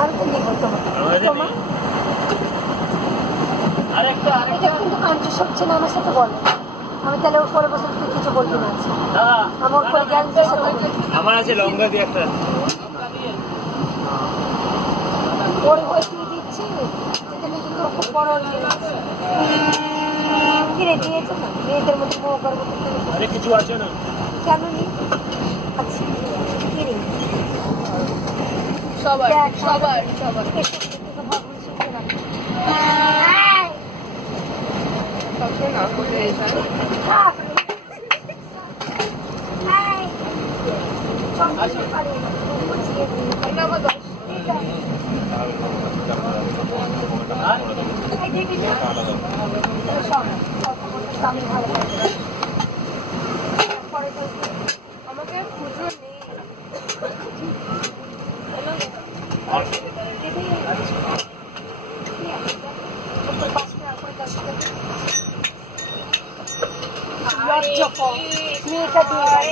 আর কি নিব তোমার আরেকটা এটা কিন্তু কাঞ্চু সবচেয়ে না আমার সাথে বলে আমি তাহলে ওর পরে বছর তুই কিছু বলবি না আমার পরে গ্যারান্টি আমার আছে লঙ্কা দিয়ে একটা ওর ওই দিয়ে দিচ্ছি সেখানে কিন্তু খুব বড় কিনে দিয়েছে না মেয়েদের মধ্যে মোহ করবো আরে কিছু আছে না কেন নি আচ্ছা কিনে সবার সবার সবার না করে আমাকে খুচরো নেই মেয়েটা দিয়ে